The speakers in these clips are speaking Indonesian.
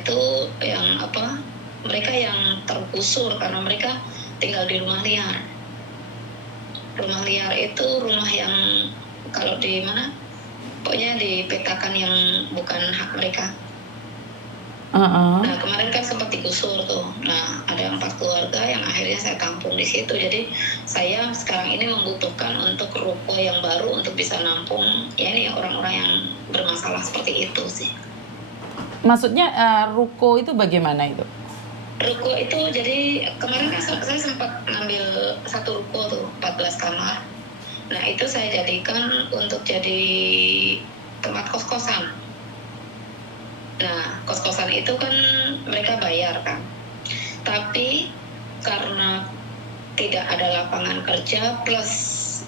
itu yang apa, mereka yang tergusur karena mereka tinggal di rumah liar. Rumah liar itu rumah yang kalau di mana, pokoknya dipetakan yang bukan hak mereka. Nah kemarin kan sempat digusur tuh. Nah ada 4 keluarga yang akhirnya saya tampung di situ. Jadi saya sekarang ini membutuhkan untuk ruko yang baru untuk bisa nampung ya ini orang-orang yang bermasalah seperti itu sih. Maksudnya ruko itu bagaimana itu? Ruko itu jadi kemarin kan saya sempat ngambil satu ruko tuh 14 kamar. Nah itu saya jadikan untuk jadi tempat kos-kosan. Nah kos-kosan itu kan mereka bayar kan, tapi karena tidak ada lapangan kerja plus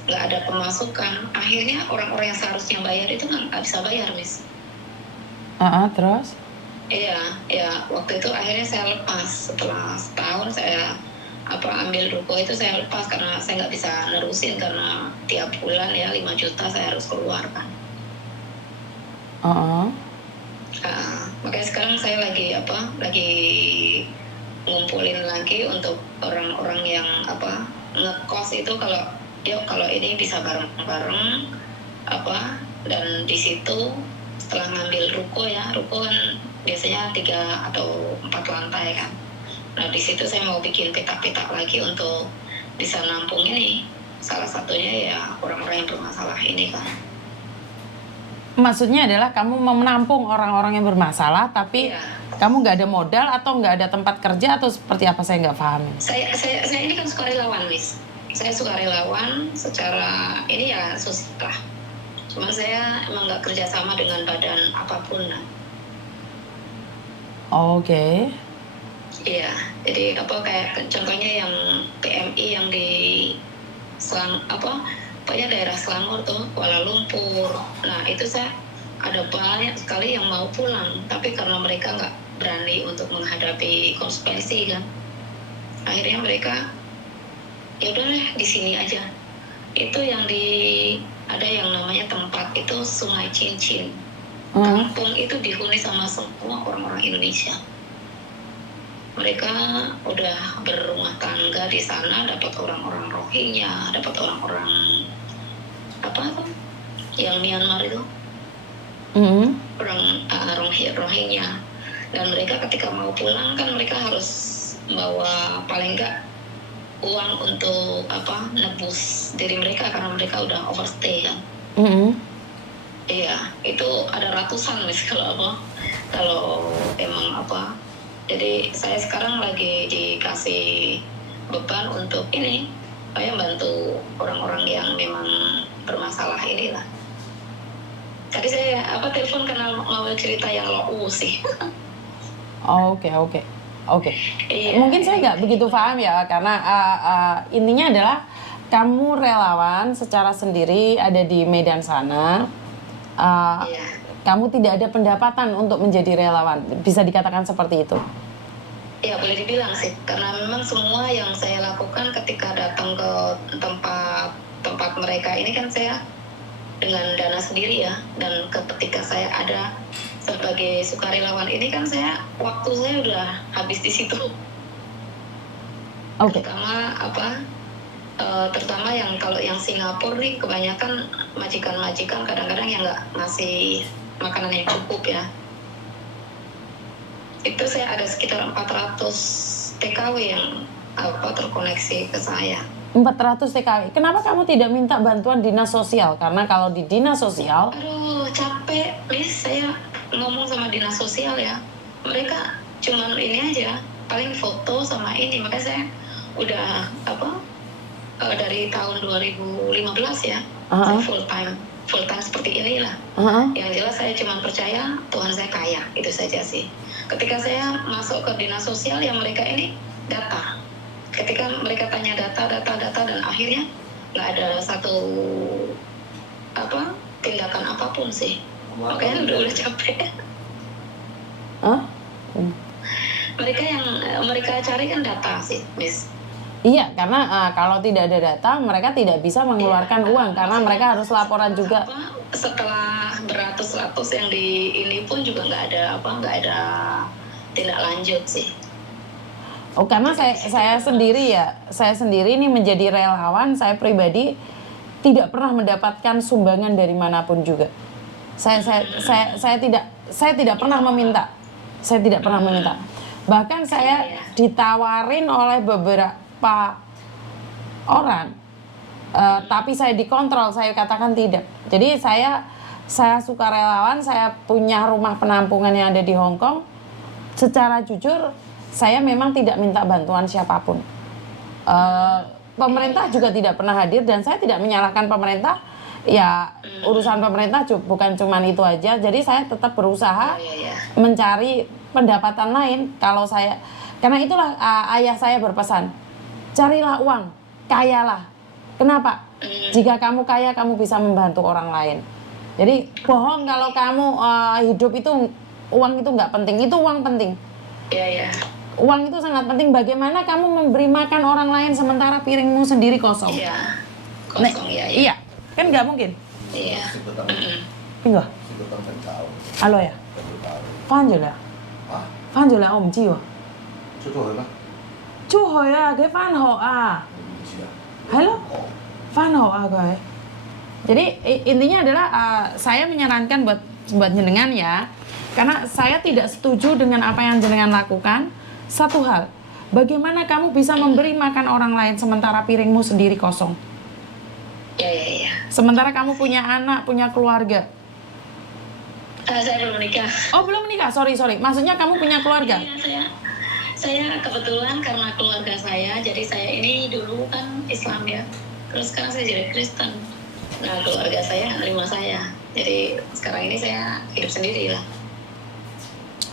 nggak ada pemasukan, akhirnya orang-orang yang seharusnya bayar itu nggak bisa bayar, Miss. Terus? Iya, ya waktu itu akhirnya saya lepas setelah setahun saya ambil ruko itu saya lepas karena saya nggak bisa nerusin karena tiap bulan ya 5 juta saya harus keluar kan. Makanya sekarang saya lagi ngumpulin lagi untuk orang-orang yang ngekos itu kalau ini bisa bareng-bareng dan di situ setelah ngambil ruko kan biasanya 3 atau 4 lantai kan. Nah di situ saya mau bikin petak-petak lagi untuk bisa nampung ini. Salah satunya ya orang-orang yang bermasalah ini kan. Maksudnya adalah kamu menampung orang-orang yang bermasalah, tapi kamu nggak ada modal atau nggak ada tempat kerja atau seperti apa, saya nggak paham. Saya ini kan sukarelawan, Miss. Saya sukarelawan secara ini ya sosial lah. Cuma saya emang nggak kerjasama dengan badan apapun. Oke. Iya, jadi kayak contohnya yang PMI yang di pokoknya daerah Selangor tuh, Kuala Lumpur. Nah itu saya ada banyak sekali yang mau pulang, tapi karena mereka nggak berani untuk menghadapi konsekuensi kan, akhirnya mereka ya udah di sini aja. Itu yang ada yang namanya tempat itu Sungai Cincin. Kampung itu dihuni sama semua orang-orang Indonesia. Mereka udah berumah tangga di sana, dapat orang-orang Rohingya, dapat orang-orang yang Myanmar itu, orang Rohingya. Dan mereka ketika mau pulang kan mereka harus bawa paling enggak uang untuk nebus diri mereka karena mereka udah overstay kan. Iya, itu ada ratusan Miss kalau emang jadi saya sekarang lagi dikasih beban untuk ini, saya bantu orang-orang yang memang bermasalah inilah. Tadi saya telepon karena mau cerita yang low sih. Oke. Iya, mungkin saya nggak begitu paham ya, karena intinya adalah kamu relawan secara sendiri ada di Medan sana. Kamu tidak ada pendapatan untuk menjadi relawan, bisa dikatakan seperti itu? Ya boleh dibilang sih, karena memang semua yang saya lakukan ketika datang ke tempat mereka ini kan saya dengan dana sendiri ya, dan ketika saya ada sebagai sukarelawan ini kan waktu saya udah habis di situ. Terutama yang kalau yang Singapura nih kebanyakan majikan-majikan kadang-kadang yang nggak ngasih makanan yang cukup ya. Itu saya ada sekitar 400 TKW yang terkoneksi ke saya. 400 TKW. Kenapa kamu tidak minta bantuan dinas sosial? Karena kalau di dinas sosial, aduh capek, Miss, saya ngomong sama dinas sosial ya. Mereka cuman ini aja, paling foto sama ini. Makanya saya udah dari tahun 2015 ya, saya full time seperti inilah. Yang jelas saya cuma percaya Tuhan saya kaya, itu saja sih. Ketika saya masuk ke dinas sosial yang mereka ini data. Ketika mereka tanya data dan akhirnya nggak ada satu tindakan apapun sih. Makanya udah capek. Mereka cari kan data sih, Miss. Iya, karena kalau tidak ada data, mereka tidak bisa mengeluarkan uang karena mereka harus laporan juga. Setelah beratus-ratus yang di ini pun juga nggak ada tindak lanjut sih. Oh, karena saya sendiri nih menjadi relawan, saya pribadi tidak pernah mendapatkan sumbangan dari manapun juga. Saya tidak pernah meminta. Saya tidak pernah meminta. Bahkan saya ditawarin oleh beberapa orang, tapi saya dikontrol, saya katakan tidak. Jadi saya suka relawan, saya punya rumah penampungan yang ada di Hong Kong. Secara jujur, saya memang tidak minta bantuan siapapun. Pemerintah juga tidak pernah hadir dan saya tidak menyalahkan pemerintah. Ya, urusan pemerintah bukan cuma itu aja. Jadi saya tetap berusaha mencari pendapatan lain. Karena itulah ayah saya berpesan, carilah uang, kayalah. Kenapa? Jika kamu kaya, kamu bisa membantu orang lain. Jadi bohong kalau kamu hidup itu uang itu nggak penting. Itu uang penting. Iya. Uang itu sangat penting. Bagaimana kamu memberi makan orang lain sementara piringmu sendiri kosong? Iya. Kosong ya. Iya. Kan nggak mungkin. Iya. Enggak. Alo ya. 翻咗啦。翻咗啦，我唔知喎。出咗去咩？出去啊，佢翻學啊。唔知啊。係咯，翻學啊佢。Jadi intinya adalah saya menyarankan buat jenengan ya, karena saya tidak setuju dengan apa yang jenengan lakukan. Satu hal, bagaimana kamu bisa memberi makan orang lain sementara piringmu sendiri kosong? Iya. Sementara kamu punya anak, punya keluarga. Saya belum menikah. Oh, belum menikah. Sorry. Maksudnya kamu punya keluarga? Iya, saya kebetulan karena keluarga saya, jadi saya ini dulu kan Islam ya. Terus sekarang saya jadi Kristen. Nah, keluarga saya nerima saya. Jadi sekarang ini saya hidup sendiri lah.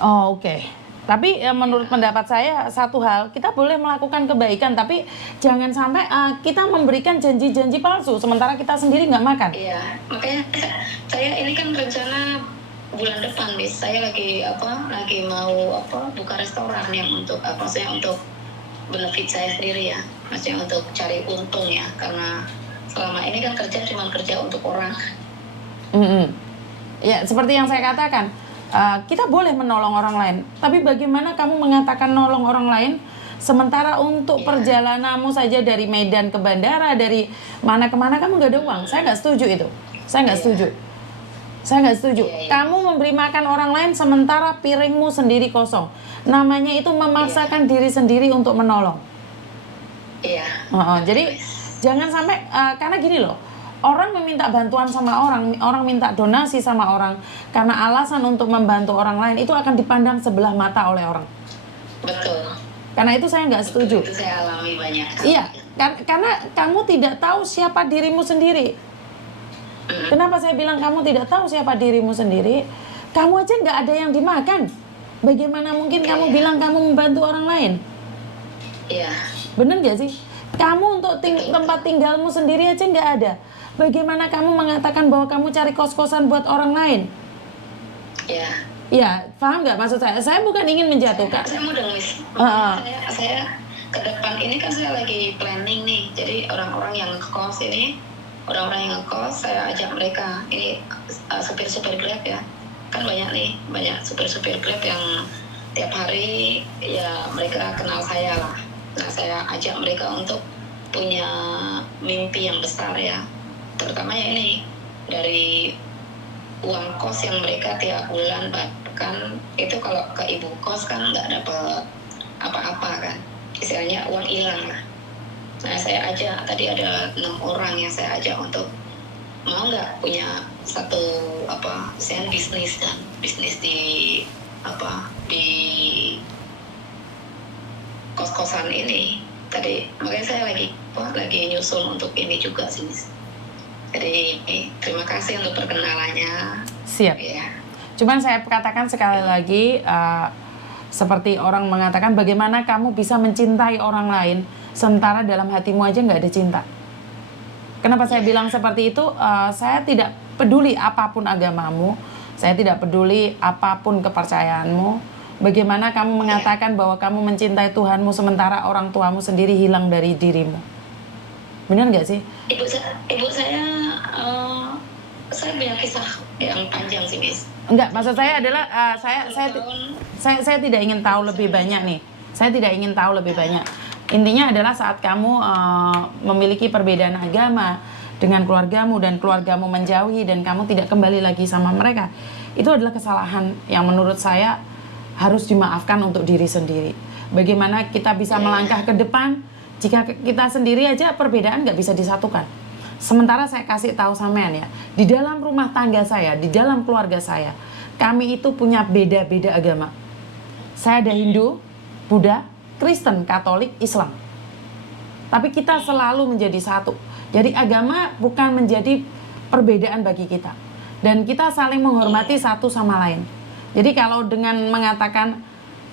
Oh, oke. Tapi menurut pendapat saya, satu hal, kita boleh melakukan kebaikan, tapi jangan sampai kita memberikan janji-janji palsu sementara kita sendiri nggak makan. Iya, makanya saya ini kan rencana bulan depan nih, saya lagi mau buka restoran yang untuk saya untuk benefit saya sendiri ya, maksudnya untuk cari untung ya, karena selama ini kan cuma kerja untuk orang. Ya, seperti yang saya katakan, kita boleh menolong orang lain, tapi bagaimana kamu mengatakan nolong orang lain sementara untuk perjalananmu saja dari Medan ke bandara, dari mana ke mana kamu nggak ada uang? Saya nggak setuju itu. Saya nggak setuju. Kamu memberi makan orang lain sementara piringmu sendiri kosong. Namanya itu memaksakan diri sendiri untuk menolong. Iya. Jadi jangan sampai karena gini loh. Orang meminta bantuan sama orang minta donasi sama orang karena alasan untuk membantu orang lain itu akan dipandang sebelah mata oleh orang. Betul. Karena itu saya nggak setuju. Itu saya alami banyak. Iya, karena kamu tidak tahu siapa dirimu sendiri. Kenapa saya bilang kamu tidak tahu siapa dirimu sendiri? Kamu aja nggak ada yang dimakan. Bagaimana mungkin kamu bilang kamu membantu orang lain? Iya. Bener nggak sih? Kamu untuk tempat tinggalmu sendiri aja nggak ada. Bagaimana kamu mengatakan bahwa kamu cari kos-kosan buat orang lain? Iya. Ya, paham nggak maksud saya? Saya bukan ingin menjatuhkan. Saya mudah nulis. Saya ke depan ini kan saya lagi planning nih. Jadi orang-orang yang ngekos ini, saya ajak mereka. Ini supir-supir Grab ya. Kan banyak supir-supir Grab yang tiap hari ya mereka kenal saya lah. Nah, saya ajak mereka untuk punya mimpi yang besar ya. Terutama ya ini dari uang kos yang mereka tiap bulan, bahkan itu kalau ke ibu kos kan nggak dapat apa-apa kan, istilahnya uang hilang lah. Nah, saya ajak, tadi ada 6 orang yang saya ajak untuk mau nggak punya satu misalnya bisnis di kos-kosan ini. Tadi makanya saya lagi nyusun untuk ini juga sih. Jadi terima kasih untuk perkenalannya. Siap. Ya. Cuman saya katakan sekali lagi, seperti orang mengatakan bagaimana kamu bisa mencintai orang lain sementara dalam hatimu aja nggak ada cinta. Kenapa saya bilang seperti itu? Saya tidak peduli apapun agamamu, saya tidak peduli apapun kepercayaanmu. Bagaimana kamu mengatakan bahwa kamu mencintai Tuhanmu sementara orang tuamu sendiri hilang dari dirimu? Benar nggak sih? Ibu saya punya kisah yang panjang sih, Miss. Enggak, maksud saya adalah saya tidak ingin tahu lebih banyak nih. Saya tidak ingin tahu lebih banyak. Intinya adalah saat kamu memiliki perbedaan agama dengan keluargamu dan keluargamu menjauhi dan kamu tidak kembali lagi sama mereka, itu adalah kesalahan yang menurut saya harus dimaafkan untuk diri sendiri. Bagaimana kita bisa melangkah ke depan jika kita sendiri aja perbedaan nggak bisa disatukan. Sementara saya kasih tahu sampean ya, di dalam rumah tangga saya, di dalam keluarga saya, kami itu punya beda-beda agama. Saya ada Hindu, Buddha, Kristen, Katolik, Islam. Tapi kita selalu menjadi satu. Jadi agama bukan menjadi perbedaan bagi kita. Dan kita saling menghormati satu sama lain. Jadi kalau dengan mengatakan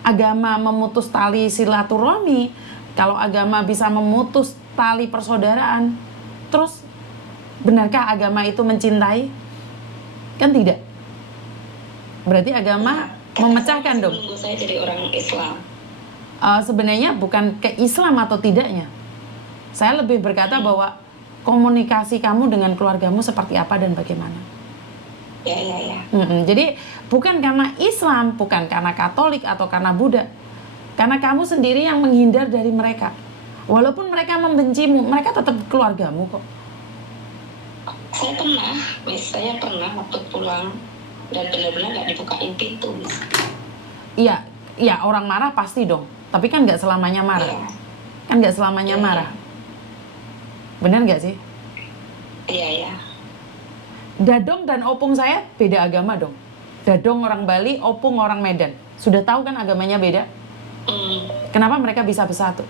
agama memutus tali silaturahmi, kalau agama bisa memutus tali persaudaraan, terus benarkah agama itu mencintai? Kan tidak. Berarti agama memecahkan dong. Saya jadi orang Islam. Sebenarnya bukan ke Islam atau tidaknya. Saya lebih berkata bahwa komunikasi kamu dengan keluargamu seperti apa dan bagaimana. Ya. Jadi bukan karena Islam, bukan karena Katolik atau karena Buddha. Karena kamu sendiri yang menghindar dari mereka. Walaupun mereka membencimu, mereka tetap keluargamu kok. Saya pernah waktu pulang dan benar-benar nggak dibukain pintu, Miss. Iya, orang marah pasti dong. Tapi kan nggak selamanya marah. Iya. Kan nggak selamanya marah. Benar nggak sih? Iya. Dadong dan opung saya beda agama dong. Dadong orang Bali, opung orang Medan. Sudah tahu kan agamanya beda? Kenapa mereka bisa bersatu?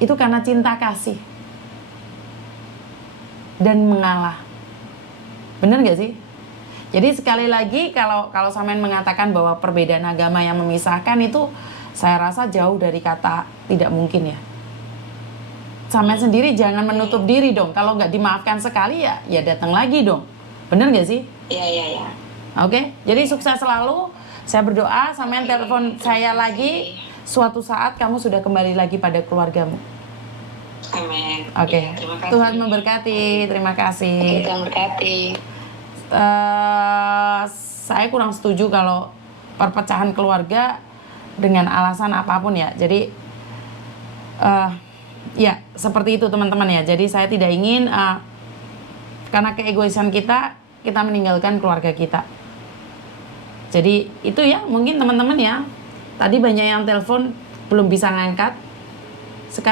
Itu karena cinta kasih dan mengalah. Benar nggak sih? Jadi sekali lagi kalau sampean mengatakan bahwa perbedaan agama yang memisahkan itu, saya rasa jauh dari kata tidak mungkin ya. Sampean sendiri jangan menutup diri dong. Kalau nggak dimaafkan sekali ya datang lagi dong. Bener nggak sih? Iya. Oke, jadi sukses selalu. Saya berdoa sampean telepon saya lagi. Suatu saat kamu sudah kembali lagi pada keluargamu. Amin. Oke, Ya, terima kasih. Tuhan memberkati. Terima kasih. Tuhan berkati. Saya kurang setuju kalau perpecahan keluarga dengan alasan apapun ya. Jadi ya seperti itu teman-teman ya. Jadi saya tidak ingin karena keegoisan kita meninggalkan keluarga kita. Jadi itu ya mungkin teman-teman ya. Tadi banyak yang telepon belum bisa ngangkat.